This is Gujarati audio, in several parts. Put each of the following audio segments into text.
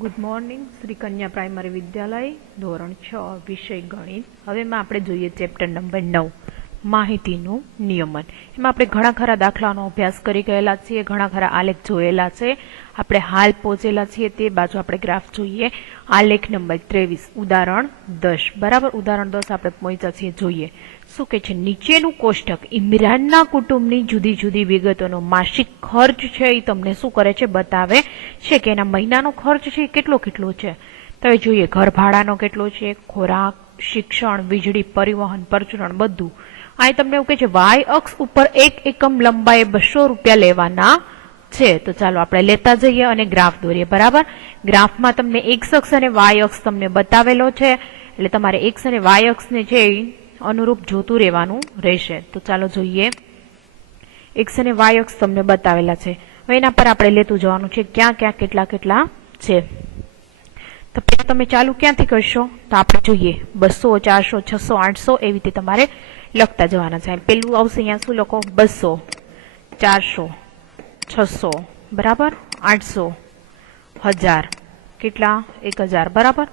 ગુડ મોર્નિંગ શ્રી કન્યા પ્રાઇમરી વિદ્યાલય ધોરણ 6 વિષય ગણિત. હવે આપણે જોઈએ ચેપ્ટર નંબર 9 માહિતીનું નિયમન. એમાં આપણે ઘણા ખરા દાખલાનો અભ્યાસ કરી ગયેલા છીએ, ઘણા ખરા આલેખ જોયેલા છે. આપણે હાલ પહોંચેલા છીએ તે બાજુ આપણે ગ્રાફ જોઈએ. આલેખ નંબર 23 ઉદાહરણ 10. બરાબર, ઉદાહરણ 10 આપણે પહોંચ્યા છીએ. જોઈએ શું કે છે. નીચેનું કોષ્ટક ઇમરાનના કુટુંબની જુદી જુદી વિગતોનો માસિક ખર્ચ છે એ તમને શું કરે છે, બતાવે છે કે એના મહિનાનો ખર્ચ છે એ કેટલો છે. તો એ જોઈએ ઘર ભાડાનો કેટલો છે, ખોરાક, શિક્ષણ, વીજળી, પરિવહન, પરચુરણ બધું. આ તમને એવું કે છે વાય અક્ષ ઉપર 1 એકમ લંબાઈએ 200 રૂપિયા લેવાના છે. તો ચાલો આપણે લેતા જઈએ અને ગ્રાફ દોરીએ. બરાબર, ગ્રાફમાં તમને એક્સ અક્ષ અને વાય અક્ષ તમને બતાવેલો છે, એટલે તમારે એક્સ અને વાય અક્ષને છે અનુરૂપ જોતું રહેવાનું રહેશે. તો ચાલો જોઈએ. એક્સ અને વાય અક્ષ તમને બતાવેલા છે. હવે એના પર આપણે લેતું જવાનું છે ક્યાં ક્યાં કેટલા છે. તો પહેલા તમે ચાલુ ક્યાંથી કરશો, તો આપણે જોઈએ 200, 400, 600, 800 એવી રીતે તમારે લખતા જવાના છે. પેલું આવશે અહીંયા શું લખો, 200, 400, 600, બરાબર, 800, 1000, કેટલા 1000, બરાબર.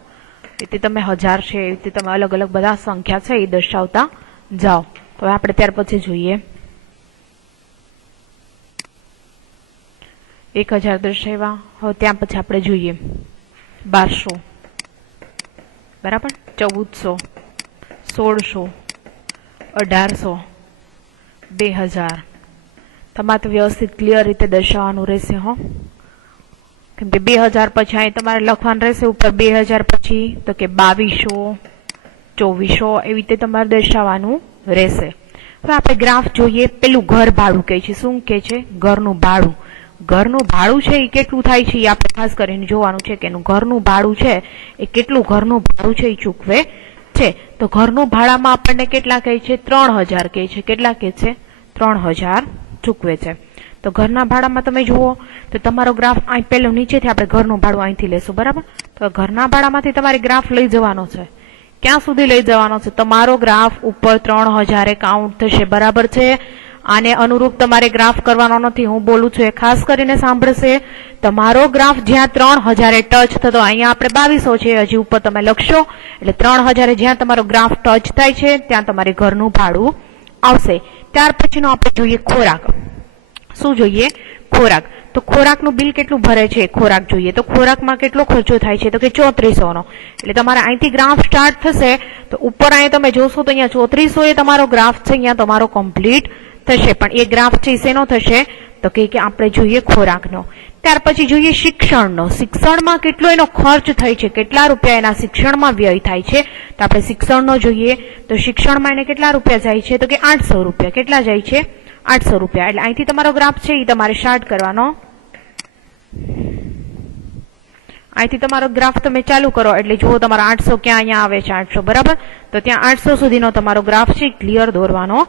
એટલે તમે 1000 છે એ રીતે તમે અલગ અલગ બધા સંખ્યા છે એ દર્શાવતા જાઓ. તો આપણે ત્યાર પછી જોઈએ 1000 દર્શાવ્યા. હવે ત્યાં પછી આપણે જોઈએ 1200, બરાબર, 1400, 1600, 1800, 2000. તમારે તો વ્યવસ્થિત ક્લિયર રીતે દર્શાવવાનું રહેશે હો, કેમ કે 2000 પછી અહીં તમારે લખવાનું રહેશે ઉપર 2000 પછી તો કે 2200, 2400 એવી રીતે તમારે દર્શાવવાનું રહેશે. હવે આપણે ગ્રાફ જોઈએ. પેલું ઘર ભાડું કહે છે. શું કહે છે? ઘરનું ભાડું. ઘરનું ભાડું છે એ કેટલું થાય છે એ આપણે ખાસ કરીને જોવાનું છે કે એનું ઘરનું ભાડું છે એ કેટલું ઘરનું ભાડું છે એ ચૂકવે છે. તો ઘરનું ભાડામાં આપણને કેટલા કહે છે? 3000 કહે છે. કેટલા કહે છે? 3000 ચૂકવે છે. તો ઘરના ભાડામાં તમે જુઓ તો તમારો ગ્રાફ અહીં પેલું નીચેથી આપણે ઘરનું ભાડું અહીંથી લેશું, બરાબર. તો ઘરના ભાડામાંથી તમારે ગ્રાફ લઈ જવાનો છે. ક્યાં સુધી લઈ જવાનો છે? તમારો ગ્રાફ ઉપર 3000 કાઉન્ટ થશે, બરાબર છે. આને અનુરૂપ તમારે ગ્રાફ કરવાનો નથી, હું બોલું છું એ ખાસ કરીને સાંભળશે. તમારો ગ્રાફ જ્યાં 3000 ટચ થતો, અહીંયા આપણે 2200 છે, હજી ઉપર તમે લખશો એટલે 3000 જ્યાં તમારો ગ્રાફ ટચ થાય છે ત્યાં તમારે ઘરનું ભાડું આવશે. ત્યાર પછીનો આપણે જોઈએ ખોરાક. શું જોઈએ? ખોરાક. તો ખોરાકનું બિલ કેટલું ભરે છે ખોરાક જોઈએ. તો ખોરાકમાં કેટલો ખર્ચો થાય છે? તો કે 3400 નો. એટલે તમારે અહીંથી ગ્રાફ સ્ટાર્ટ થશે તો ઉપર અહીંયા તમે જોશો તો અહીંયા 3400 એ તમારો ગ્રાફ છે, અહીંયા તમારો કમ્પ્લીટ થશે. પણ એ ગ્રાફ છે શેનો થશે? તો કે આપણે જોઈએ ખોરાકનો. ત્યાર પછી જોઈએ શિક્ષણનો. શિક્ષણમાં કેટલો એનો ખર્ચ થાય છે, કેટલા રૂપિયા એના શિક્ષણમાં વ્યય થાય છે. તો આપણે શિક્ષણનો જોઈએ. તો શિક્ષણમાં એને કેટલા રૂપિયા જાય છે? તો કે 800 રૂપિયા. કેટલા જાય છે? 800 રૂપિયા. એટલે અહીંથી તમારો ગ્રાફ છે એ તમારે સ્ટાર્ટ કરવાનો. અહીંથી તમારો ગ્રાફ તમે ચાલુ કરો એટલે જુઓ તમારો 800 ક્યાં અહીંયા આવે છે 800, બરાબર. તો ત્યાં 800 સુધીનો તમારો ગ્રાફ છે ક્લિયર દોરવાનો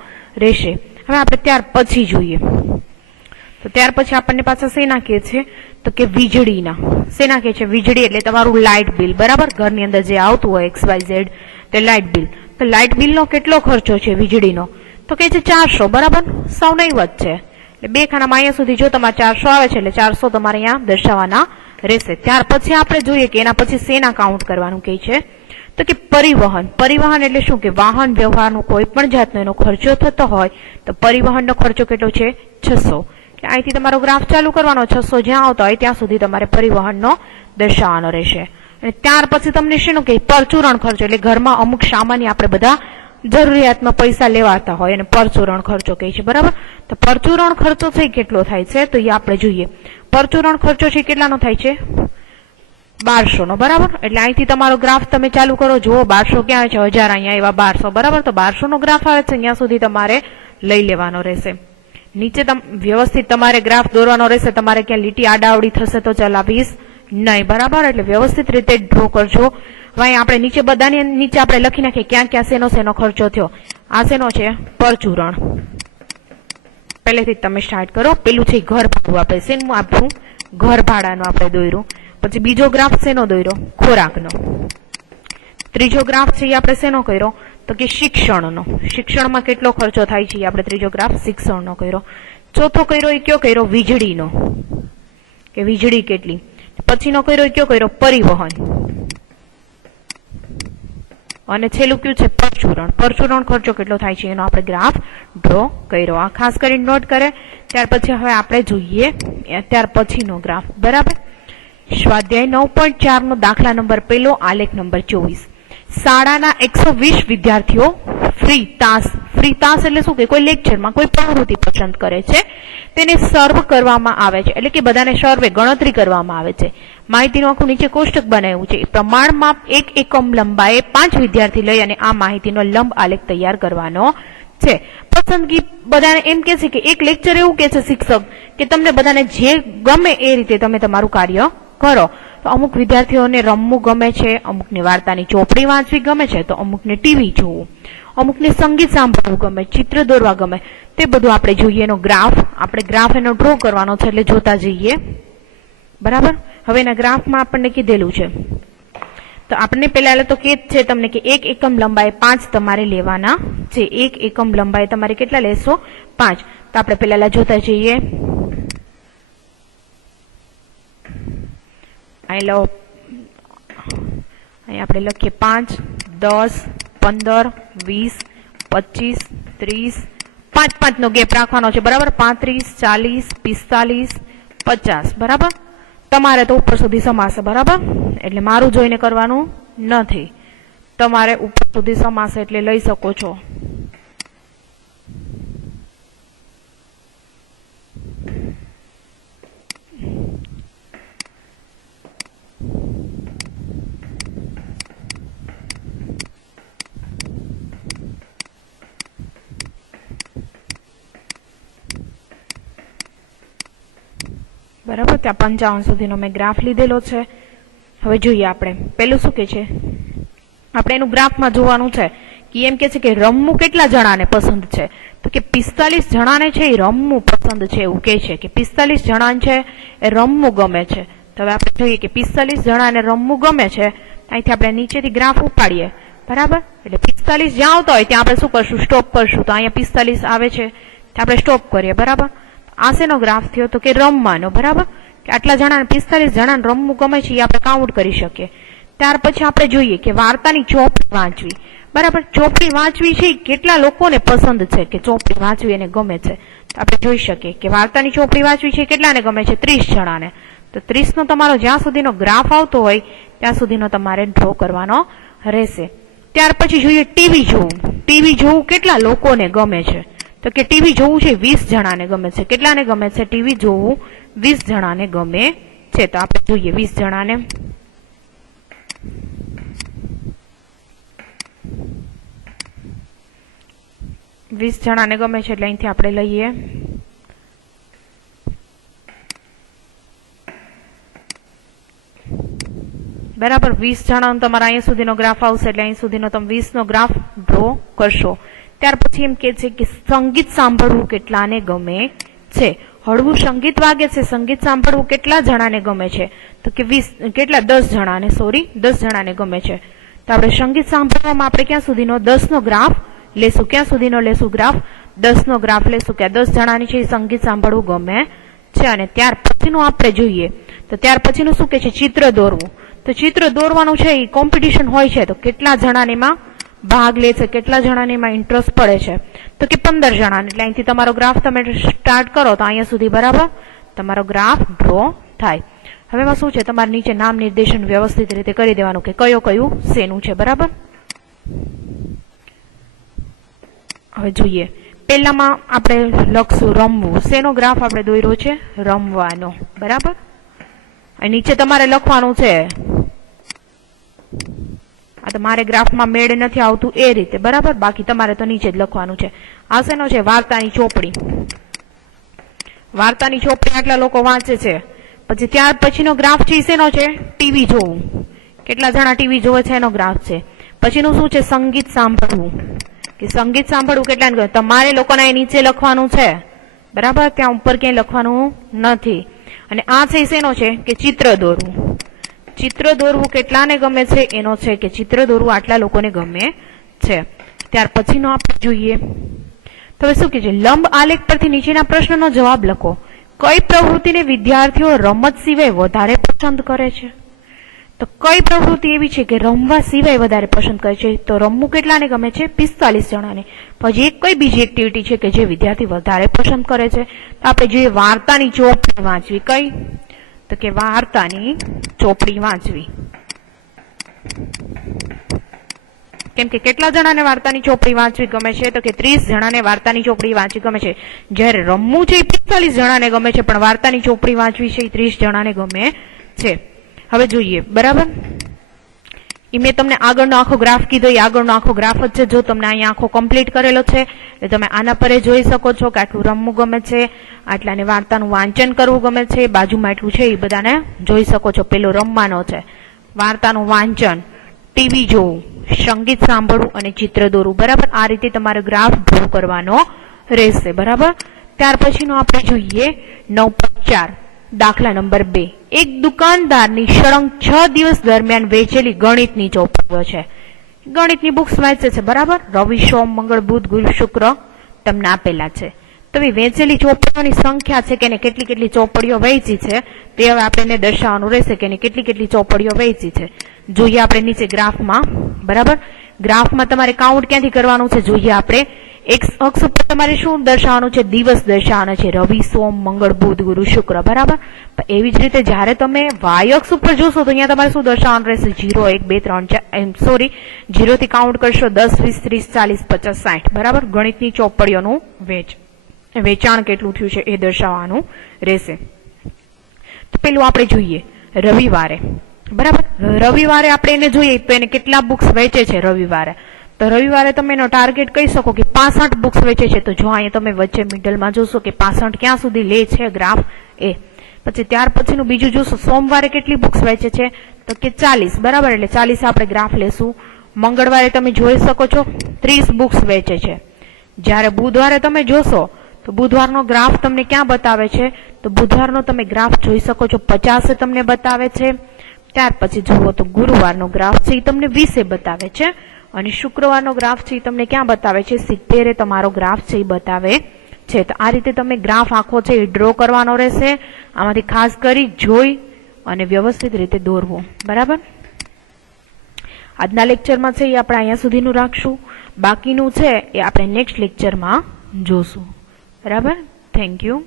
રહેશે. હવે આપણે ત્યાર પછી જોઈએ. તો ત્યાર પછી આપણને પાછા શેના કહે છે? તો કે વીજળીના. શેના કહે છે? વીજળી એટલે તમારું લાઇટ બિલ, બરાબર. ઘરની અંદર જે આવતું હોય XYZ તે લાઇટ બિલ. તો લાઇટ બિલનો કેટલો ખર્ચો છે વીજળીનો? તો કે છે 400, બરાબર. સૌ નહીવત છે એટલે બે ખાનામાં અહીંયા સુધી જો તમારે 400 આવે છે એટલે 400 તમારે અહીંયા દર્શાવવાના રહેશે. ત્યાર પછી આપણે જોઈએ કે એના પછી શેના કાઉન્ટ કરવાનું કહે છે? તો કે પરિવહન. પરિવહન એટલે શું? કે વાહન વ્યવહારનો કોઈ પણ જાતનો એનો ખર્ચો થતો હોય તો પરિવહનનો ખર્ચો કેટલો છે? 600. એટલે અહીંથી તમારો ગ્રાફ ચાલુ કરવાનો. 600 જ્યાં આવતો હોય ત્યાં સુધી તમારે પરિવહનનો દર્શાવવાનો રહેશે. અને ત્યાર પછી તમને શેનું કહે? પરચુરણ ખર્ચો. એટલે ઘરમાં અમુક સામાન્ય આપણે બધા જરૂરિયાતમાં પૈસા લેવાતા હોય અને પરચુરણ ખર્ચો કહે છે, બરાબર. તો પરચુરણ ખર્ચો છે કેટલો થાય છે? તો એ આપણે જોઈએ. પરચુરણ ખર્ચો છે કેટલાનો થાય છે? 1200 નો, બરાબર. એટલે અહીંથી તમારો ગ્રાફ તમે ચાલુ કરો. જુઓ 1200 ક્યાં આવે છે? 1000 અહીંયા એવા 1200, બરાબર. તો 1200 નો ગ્રાફ આવે છે અહીંયા સુધી તમારે લઈ લેવાનો રહેશે. નીચે વ્યવસ્થિત તમારે ગ્રાફ દોરવાનો રહેશે. તમારે ક્યાં લીટી આડાવડી થશે તો ચલાવીશ નહીં, બરાબર. એટલે વ્યવસ્થિત રીતે ડ્રો કરજો. હવે આપણે નીચે બધાની નીચે આપણે લખી નાખીએ ક્યાં ક્યાં શેનો ખર્ચો થયો. આ શેનો છે? પરચુરણ. પહેલેથી તમે સ્ટાર્ટ કરો. પેલું છે ઘર ભાડું. આપણે શેનું આપ્યું? ઘર ભાડાનું આપણે દોર્યું. પછી બીજો ગ્રાફ શેનો દોર્યો? ખોરાકનો. ત્રીજો ગ્રાફ છે એ આપણે શેનો કર્યો? તો કે શિક્ષણનો. શિક્ષણમાં કેટલો ખર્ચો થાય છે આપણે ત્રીજો ગ્રાફ શિક્ષણનો કર્યો. ચોથો કર્યો એ કયો કર્યો? વીજળીનો. કે વીજળી કેટલી. પછીનો કર્યો કયો કર્યો? પરિવહન. અને છેલ્લું કયું છે? પરચુરણ. પરચુરણ ખર્ચો કેટલો થાય છે એનો આપણે ગ્રાફ ડ્રો કર્યો. આ ખાસ કરીને નોટ કરે. ત્યાર પછી હવે આપણે જોઈએ ત્યાર પછીનો ગ્રાફ. બરાબર. સ્વાધ્યાય 9.4 નો દાખલા નંબર પહેલો, આલેખ નંબર 24. શાળાના 120 વિદ્યાર્થીઓ ફ્રી તાસ એટલે શું કે કોઈ લેક્ચરમાં કોઈ પ્રવૃત્તિ પસંદ કરે છે, તેને સર્વ કરવામાં આવે છે, એટલે કે બધાને સર્વે ગણતરી કરવામાં આવે છે. માહિતીનું આખું નીચે કોષ્ટક બનાવ્યું છે. પ્રમાણ માપ 1 એકમ લંબાઈએ 5 વિદ્યાર્થી લઈ અને આ માહિતીનો લંબ આલેખ તૈયાર કરવાનો છે. પસંદગી બધાને એમ કે છે કે એક લેક્ચર એવું કે છે શિક્ષક કે તમને બધાને જે ગમે એ રીતે તમે તમારું કાર્ય કરો. તો અમુક વિદ્યાર્થીઓને રમવું ગમે છે, અમુકને વાર્તાની ચોપડી વાંચવી ગમે છે, તો અમુકને ટીવી જોવું, અમુકને સંગીત સાંભળવું ગમે, ચિત્ર દોરવા ગમે. તે બધું આપણે જોઈએ એનો ગ્રાફ. આપણે ગ્રાફ એનો ડ્રો કરવાનો છે એટલે જોતા જઈએ. બરાબર. હવે એના ગ્રાફમાં આપણને કીધેલું છે તો આપણે પેલા તો કે છે તમને કે 1 એકમ લંબાઈ 5 તમારે લેવાના છે. 1 એકમ લંબાઈ તમારે કેટલા લેશો? 5. તો આપણે પેલા જોતા જઈએ. અહીં આપણે લખીએ 5, 10, 15, 20, 25, 30, 5 નો ગેપ રાખવાનો છે. બરાબર. 35, 40, 45, 50. બરાબર. તમારે તો ઉપર સુધી સમાશે. બરાબર. એટલે મારું જોઈને કરવાનું નથી, તમારે ઉપર સુધી સમાશે એટલે લઈ શકો છો. બરાબર. ત્યાં 55 સુધીનો મેં ગ્રાફ લીધેલો છે. હવે જોઈએ આપણે પેલું શું કે છે, આપણે એનું ગ્રાફમાં જોવાનું છે કે એમ કે છે કે રમવું કેટલા જણાને પસંદ છે? તો કે 45 જણાને છે એ રમવું પસંદ છે, એવું કે છે કે 45 જણાને છે એ રમવું ગમે છે. તો હવે આપણે જોઈએ કે 45 જણાને રમવું ગમે છે. અહીંથી આપણે નીચેથી ગ્રાફ ઉપાડીએ. બરાબર. એટલે 45 જ્યાં આવતા હોય ત્યાં આપણે શું કરશું? સ્ટોપ કરશું. તો અહીંયા 45 આવે છે આપણે સ્ટોપ કરીએ. બરાબર. આ શેનો ગ્રાફ થયો? તો કે રમવાનો. બરાબર. કે આટલા જણાને 45 જણાને રમવું ગમે છે એ આપણે કાઉન્ટ કરી શકીએ. ત્યાર પછી આપણે જોઈએ કે વાર્તાની ચોપડી વાંચવી. બરાબર. ચોપડી વાંચવી છે કેટલા લોકોને પસંદ છે કે ચોપડી વાંચવી એને ગમે છે? તો આપણે જોઈ શકીએ કે વાર્તાની ચોપડી વાંચવી છે કેટલાને ગમે છે? 30 જણાને. તો 30 નો તમારો જ્યાં સુધીનો ગ્રાફ આવતો હોય ત્યાં સુધીનો તમારે ડ્રો કરવાનો રહેશે. ત્યાર પછી જોઈએ ટીવી જોવું. ટીવી જોવું કેટલા લોકોને ગમે છે? તો કે ટીવી જોવું છે 20 જણાને ગમે છે. કેટલાને ગમે છે? ટીવી જોવું 20 જણાને ગમે છે. તો આપણે જોઈએ 20 જણાને. ગમે છે એટલે અહીંથી આપણે લઈએ. બરાબર. 20 જણાનો તમારા અહીંયા સુધીનો ગ્રાફ આવશે એટલે અહીં સુધીનો તમે 20 નો ગ્રાફ ડ્રો કરશો. ત્યાર પછી એમ કે છે કે સંગીત સાંભળવું કેટલાને ગમે છે? હળવું સંગીત વાગે છે, સંગીત સાંભળવું કેટલા જણાને ગમે છે? તો કે 10 જણાને 10 જણાને ગમે છે. તો આપણે સંગીત સાંભળવામાં આપણે ક્યાં સુધીનો 10 નો ગ્રાફ લેશું? ક્યાં સુધીનો લેશું ગ્રાફ? 10 નો ગ્રાફ લેશું કે 10 જણાની છે સંગીત સાંભળવું ગમે છે. અને ત્યાર પછીનું આપણે જોઈએ તો ત્યાર પછીનું શું કે છે? ચિત્ર દોરવું. તો ચિત્ર દોરવાનું છે એ કોમ્પિટિશન હોય છે તો કેટલા જણાને એમાં ભાગ લે છે, કેટલા જણાને એમાં ઇન્ટરેસ્ટ પડે છે? તો કે 15 જણાને. એટલે અહીંથી તમારો ગ્રાફ તમે સ્ટાર્ટ કરો તો અહીંયા સુધી બરાબર તમારો ગ્રાફ ડ્રો થાય. હવે એમાં શું છે? તમારે નીચે નામ નિર્દેશન વ્યવસ્થિત રીતે કરી દેવાનું કે કયું શેનું છે. બરાબર. હવે જોઈએ પહેલામાં આપણે લખશું રમવું. શેનો ગ્રાફ આપણે દોર્યો છે? રમવાનો. બરાબર. નીચે તમારે લખવાનું છે. આ તો મારે ગ્રાફમાં મેળ નથી આવતું એ રીતે. બરાબર. બાકી તમારે તો નીચે જ લખવાનું છે. આ શેનો છે? વાર્તાની ચોપડી. વાર્તાની ચોપડી આટલા લોકો વાંચે છે. પછી ત્યાર પછીનો ગ્રાફ છે શેનો છે? ટીવી જોવું. કેટલા જણા ટીવી જોવે છે એનો ગ્રાફ છે. પછીનું શું છે? સંગીત સાંભળવું. કે સંગીત સાંભળવું કેટલાને? તમારે લોકોને નીચે લખવાનું છે. બરાબર. ત્યાં ઉપર ક્યાંય લખવાનું નથી. અને આ છે શેનો છે? કે ચિત્ર દોરવું. ચિત્ર દોરવું કેટલાને ગમે છે એનો છે કે ચિત્ર દોરવું આટલા લોકોને ગમે છે. ત્યાર પછીનો આપણે જોઈએ તો શું કે છે? લંબ આલેખ પરથી નીચેના પ્રશ્નનો જવાબ લખો. કઈ પ્રવૃત્તિને વિદ્યાર્થીઓ રમત સિવાય વધારે પસંદ કરે છે? તો કઈ પ્રવૃત્તિ એવી છે કે રમવા સિવાય વધારે પસંદ કરે છે? તો રમવું કેટલાને ગમે છે? 45 જણાને. પછી એક કઈ બીજી એક્ટિવિટી છે કે જે વિદ્યાર્થી વધારે પસંદ કરે છે? તો આપણે જોઈએ વાર્તાની ચોપડી વાંચવી. કઈ? તો કે વાર્તાની ચોપડી વાંચવી. કેમ કે કેટલા જણાને વાર્તાની ચોપડી વાંચવી ગમે છે? તો કે 30 જણાને વાર્તાની ચોપડી વાંચવી ગમે છે. જ્યારે રમવું છે એ 45 જણાને ગમે છે, પણ વાર્તાની ચોપડી વાંચવી છે એ 30 જણાને ગમે છે. હવે જોઈએ, બરાબર. એ મેં તમને આગળનો આખો ગ્રાફ કીધો, એ આગળનો આખો ગ્રાફ જ છે. જો તમને અહીંયા આખો કમ્પ્લીટ કરેલો છે એટલે તમે આના પર જોઈ શકો છો કે આટલું રમવું ગમે છે, આટલાને વાર્તાનું વાંચન કરવું ગમે છે, બાજુમાં એટલું છે એ બધાને જોઈ શકો છો. પેલો રમવાનો છે, વાર્તાનું વાંચન, ટીવી જોવું, સંગીત સાંભળવું અને ચિત્ર દોરવું. બરાબર, આ રીતે તમારે ગ્રાફ ડ્રો કરવાનો રહેશે. બરાબર. ત્યાર પછીનો આપણે જોઈએ 9.4 દાખલા નંબર 2. એક દુકાનદારની સળંગ 6 દિવસ દરમિયાન વેચેલી ગણિતની ચોપડીઓ છે. ગણિતની બુક્સ વાંચે છે. બરાબર. રવિ, સોમ, મંગળ, બુધ, ગુરુ, શુક્ર તમને આપેલા છે. તો એ વેચેલી ચોપડીઓની સંખ્યા છે કે એને કેટલી કેટલી ચોપડીઓ વેચી છે તે હવે આપણે દર્શાવવાનું રહેશે કે એને કેટલી કેટલી ચોપડીઓ વેચી છે. જોઈએ આપણે નીચે ગ્રાફમાં. બરાબર. ગ્રાફમાં તમારે કાઉન્ટ ક્યાંથી કરવાનું છે? જોઈએ આપણે એક્સ અક્ષ ઉપર તમારે શું દર્શાવવાનું છે? દિવસ દર્શાવવાનો છે. રવિ, સોમ, મંગળ, બુધ, ગુરુ, શુક્ર. બરાબર. એવી જ રીતે જ્યારે તમે વાય અક્ષ ઉપર જોશો તો અહીંયા તમારે શું દર્શાવવાનું રહેશે? 0, 1, 2, 3, 4 સોરી 0 થી કાઉન્ટ કરશો 10, 20, 30, 40, 50, 60. બરાબર. ગણિતની ચોપડીઓનું વેચાણ કેટલું થયું છે એ દર્શાવવાનું રહેશે. તો પેલું આપણે જોઈએ રવિવારે. બરાબર. રવિવારે આપણે એને જોઈએ તો એને કેટલા બુક્સ વેચે છે રવિવારે? તો રવિવારે તમે એનો ટાર્ગેટ કહી શકો કે 65 બુક્સ વેચે છે. તો જો અહીંયા તમે વચ્ચે મિડલમાં જોશો કે 65 ક્યાં સુધી લે છે ગ્રાફ એ. પછી ત્યાર પછીનું બીજું જોશો સોમવારે કેટલી બુક્સ વેચે છે? તો કે 40. બરાબર. એટલે 40 આપણે ગ્રાફ લેશું. મંગળવારે તમે જોઈ શકો છો 30 બુક્સ વેચે છે. જ્યારે બુધવારે તમે જોશો તો બુધવારનો ગ્રાફ તમને ક્યાં બતાવે છે? તો બુધવારનો તમે ગ્રાફ જોઈ શકો છો 50 તમને બતાવે છે. ત્યાર પછી જુઓ તો ગુરુવારનો ગ્રાફ છે એ તમને 20 બતાવે છે. અને શુક્રવારનો ગ્રાફ છે એ તમને ક્યાં બતાવે છે? 70 તમારો ગ્રાફ છે એ બતાવે છે. તો આ રીતે તમે ગ્રાફ આખો છે એ ડ્રો કરવાનો રહેશે. આમાંથી ખાસ કરી જોઈ અને વ્યવસ્થિત રીતે દોરવો. બરાબર. આજના લેક્ચરમાં છે એ આપણે અહીંયા સુધીનું રાખશું. બાકીનું છે એ આપણે નેક્સ્ટ લેક્ચરમાં જોશું. બરાબર. Thank you.